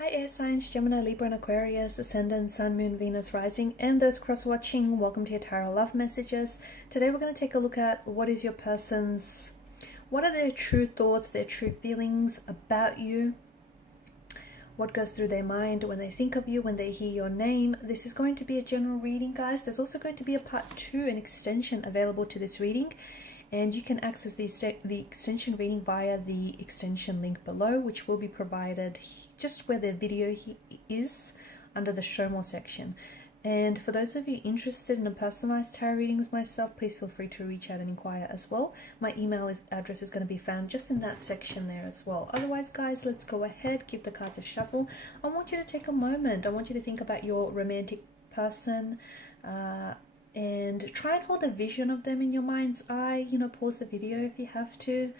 Hi air signs, Gemini, Libra and Aquarius, Ascendant, Sun, Moon, Venus, Rising, and those cross-watching. Welcome to your Tarot Love Messages. Today we're going to take a look at what are their true thoughts, their true feelings about you, what goes through their mind when they think of you, when they hear your name. This is going to be a general reading, guys. There's also going to be a part 2, an extension available to this reading. And you can access the extension reading via the extension link below, which will be provided just where the video is under the show more section. And for those of you interested in a personalized tarot reading with myself, please feel free to reach out and inquire as well. My email address is going to be found just in that section there as well. Otherwise, guys, let's go ahead, give the cards a shuffle. I want you to take a moment. I want you to think about your romantic person, and try and hold a vision of them in your mind's eye. Pause the video if you have to,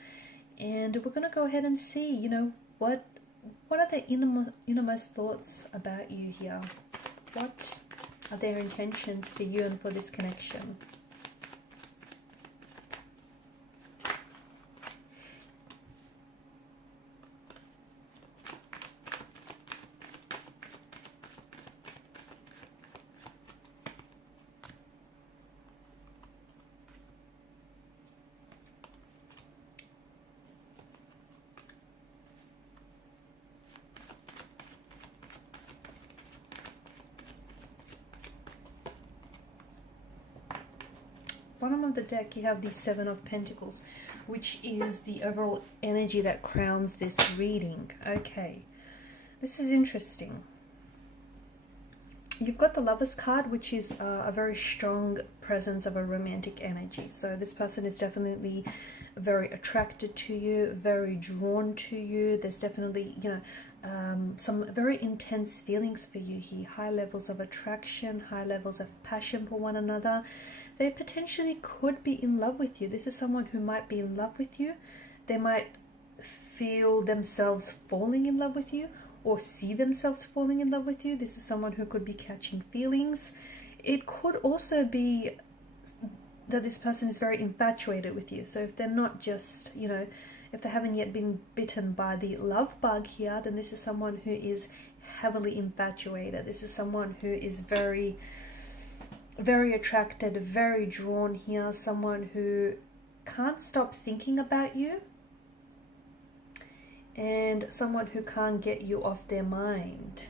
and we're going to go ahead and see what are their innermost thoughts about you here. What are their intentions for you and for this connection? Bottom of the deck, you have the Seven of Pentacles, which is the overall energy that crowns this reading. Okay, this is interesting. You've got the Lovers card, which is a very strong presence of a romantic energy. So this person is definitely very attracted to you, very drawn to you. There's definitely, some very intense feelings for you here. High levels of attraction, high levels of passion for one another. They potentially could be in love with you. This is someone who might be in love with you. They might feel themselves falling in love with you, or see themselves falling in love with you. This is someone who could be catching feelings. It could also be that this person is very infatuated with you. So if they're not just, if they haven't yet been bitten by the love bug here, then this is someone who is heavily infatuated. This is someone who is very, very attracted, very drawn here. Someone who can't stop thinking about you, and someone who can't get you off their mind.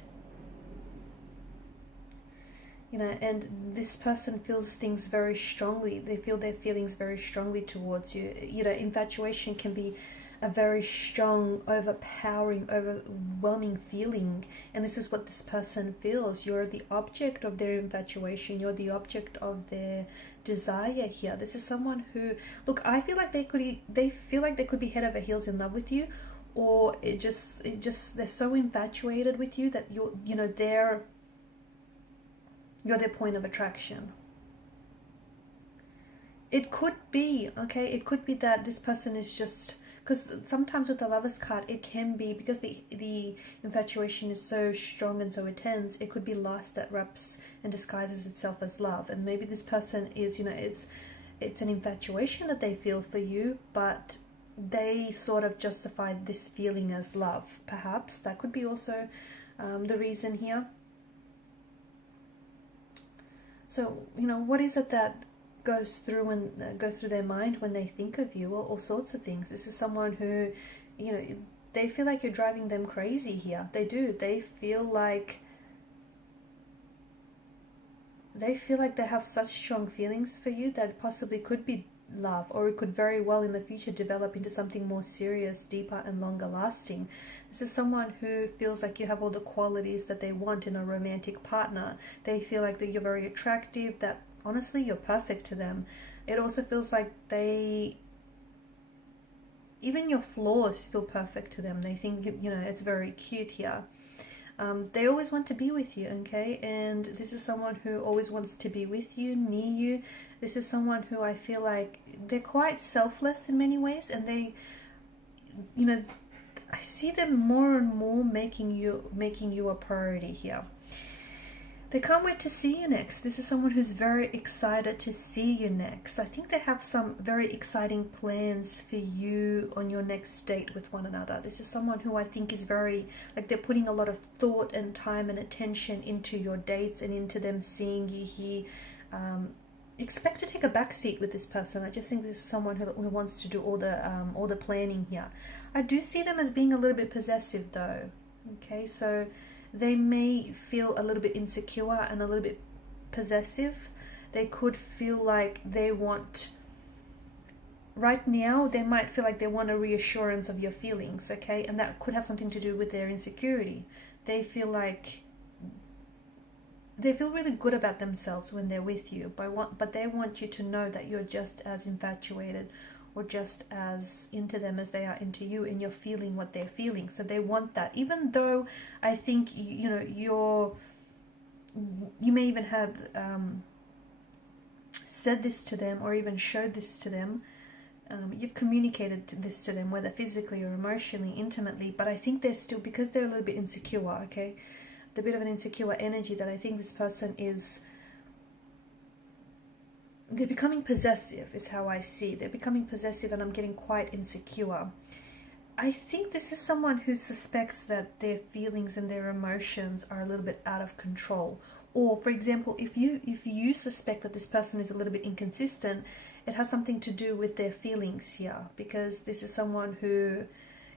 And this person feels things very strongly. They feel their feelings very strongly towards you. Infatuation can be a very strong, overpowering, overwhelming feeling. And this is what this person feels. You're the object of their infatuation. You're the object of their desire here. This is someone who, look, I feel like they feel like they could be head over heels in love with you, or it just they're so infatuated with you that you're their point of attraction. It could be, okay, it could be that this person is just, because sometimes with the Lovers card, it can be because the infatuation is so strong and so intense, it could be lust that wraps and disguises itself as love. And maybe this person is, it's an infatuation that they feel for you, but they sort of justify this feeling as love. Perhaps that could be also the reason here. So what is it that goes through their mind when they think of you? Well, all sorts of things. This is someone who, they feel like you're driving them crazy here. They do. They feel like they have such strong feelings for you that possibly could be love, or it could very well in the future develop into something more serious, deeper and longer lasting. This is someone who feels like you have all the qualities that they want in a romantic partner. They feel like that you're very attractive, that honestly you're perfect to them. It also feels like even your flaws feel perfect to them. They think it's very cute here. They always want to be with you, okay? And this is someone who always wants to be with you, near you. This is someone who I feel like they're quite selfless in many ways, and they, I see them more and more making you a priority here. They can't wait to see you next. This is someone who's very excited to see you next. I think they have some very exciting plans for you on your next date with one another. This is someone who I think is very, like, they're putting a lot of thought and time and attention into your dates and into them seeing you here. Expect to take a back seat with this person. I just think this is someone who wants to do all the planning here. I do see them as being a little bit possessive though. Okay, so they may feel a little bit insecure and a little bit possessive. They could feel like they want, right now, they might feel like they want a reassurance of your feelings, okay? And that could have something to do with their insecurity. They feel like, they feel really good about themselves when they're with you, but they want you to know that you're just as infatuated or just as into them as they are into you, and you're feeling what they're feeling. So they want that, even though I think you may even have said this to them or even showed this to them. You've communicated this to them, whether physically or emotionally, intimately, but I think they're still, because they're a little bit insecure, okay, the bit of an insecure energy, that I think this person is, they're becoming possessive is how I see. They're becoming possessive, and I'm getting quite insecure. I think this is someone who suspects that their feelings and their emotions are a little bit out of control. Or, for example, if you suspect that this person is a little bit inconsistent, it has something to do with their feelings here, because this is someone who,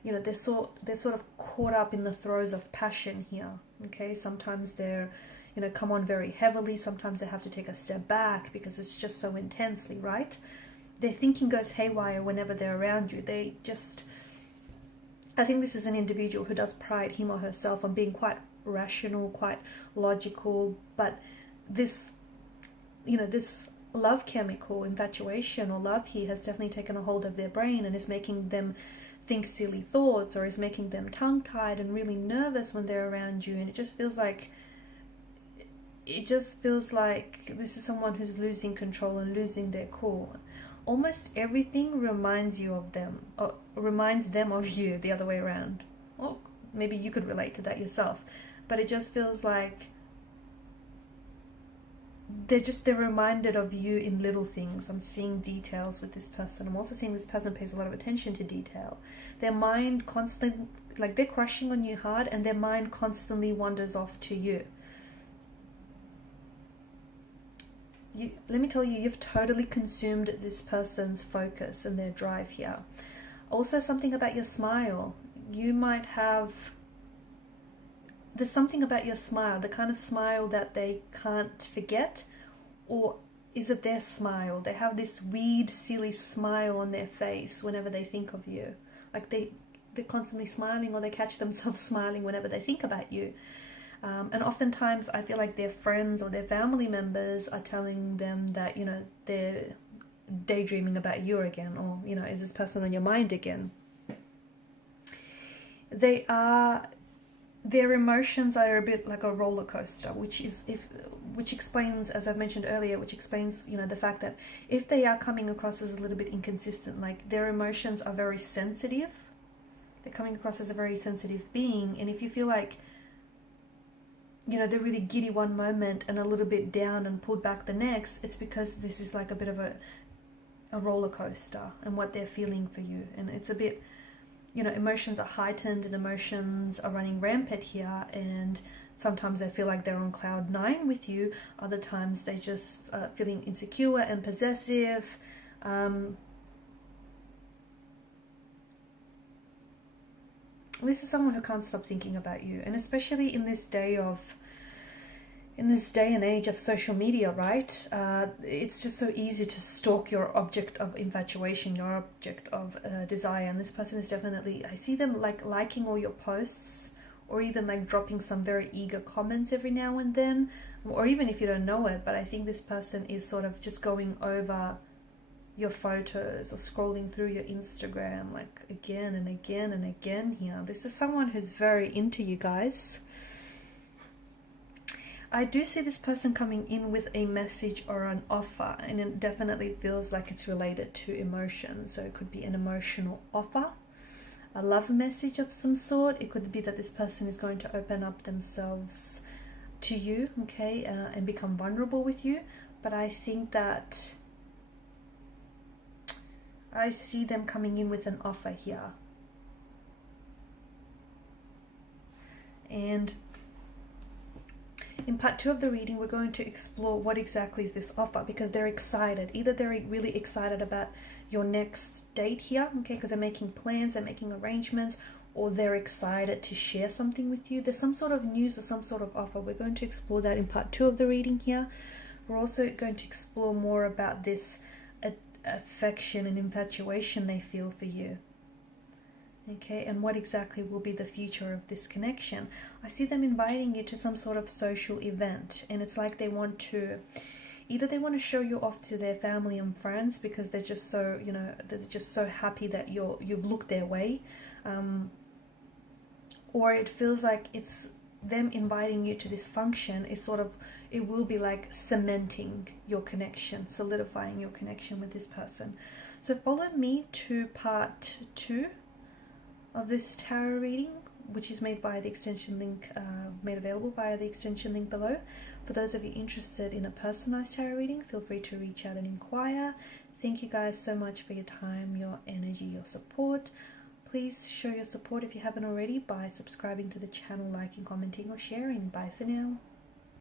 they're sort of caught up in the throes of passion here. Okay, sometimes they're come on very heavily. Sometimes they have to take a step back because it's just so intensely, right? Their thinking goes haywire whenever they're around you. I think this is an individual who does pride him or herself on being quite rational, quite logical, but this love chemical, infatuation or love here, has definitely taken a hold of their brain and is making them think silly thoughts, or is making them tongue-tied and really nervous when they're around you. And it just feels like this is someone who's losing control and losing their cool. Almost everything reminds you of them, or reminds them of you, the other way around. Or maybe you could relate to that yourself, but it just feels like they're reminded of you in little things. I'm seeing details with this person. I'm also seeing this person pays a lot of attention to detail. Their mind constantly, like, they're crushing on you hard, and their mind constantly wanders off to you. Let me tell you, you've totally consumed this person's focus and their drive here. Also, something about your smile. There's something about your smile, the kind of smile that they can't forget, or is it their smile? They have this weird, silly smile on their face whenever they think of you. Like they're constantly smiling, or they catch themselves smiling whenever they think about you. And oftentimes I feel like their friends or their family members are telling them that, they're daydreaming about you again, or, is this person on your mind again? Their emotions are a bit like a roller coaster, which explains, as I've mentioned earlier, the fact that if they are coming across as a little bit inconsistent, like their emotions are very sensitive, they're coming across as a very sensitive being, and if you feel like, they're really giddy one moment and a little bit down and pulled back the next, it's because this is like a bit of a roller coaster and what they're feeling for you. And it's a bit, emotions are heightened and emotions are running rampant here, and sometimes they feel like they're on cloud 9 with you. Other times they just feeling insecure and possessive. This is someone who can't stop thinking about you, and especially in this day and age of social media, right? It's just so easy to stalk your object of infatuation, your object of desire. And this person is definitely, I see them like liking all your posts, or even like dropping some very eager comments every now and then, or even if you don't know it. But I think this person is sort of just going over your photos or scrolling through your Instagram like again and again and again here. This is someone who's very into you guys. I do see this person coming in with a message or an offer, and it definitely feels like it's related to emotion. So it could be an emotional offer, a love message of some sort. It could be that this person is going to open up themselves to you, okay, and become vulnerable with you. But I think that I see them coming in with an offer here. And in part 2 of the reading, we're going to explore what exactly is this offer, because they're excited. Either they're really excited about your next date here, okay, because they're making plans, they're making arrangements, or they're excited to share something with you. There's some sort of news or some sort of offer. We're going to explore that in part 2 of the reading here. We're also going to explore more about this affection and infatuation they feel for you. Okay, and what exactly will be the future of this connection. I see them inviting you to some sort of social event, and it's like they want to, either they want to show you off to their family and friends because they're just so, you know, they're just so happy that you've looked their way, or it feels like it's them inviting you to this function is sort of, it will be like cementing your connection, solidifying your connection with this person. So follow me to part 2 of this tarot reading, which is made by the extension link, made available via the extension link below. For those of you interested in a personalized tarot reading, feel free to reach out and inquire. Thank you guys so much for your time, your energy, your support. Please show your support if you haven't already by subscribing to the channel, liking, commenting, or sharing. Bye for now.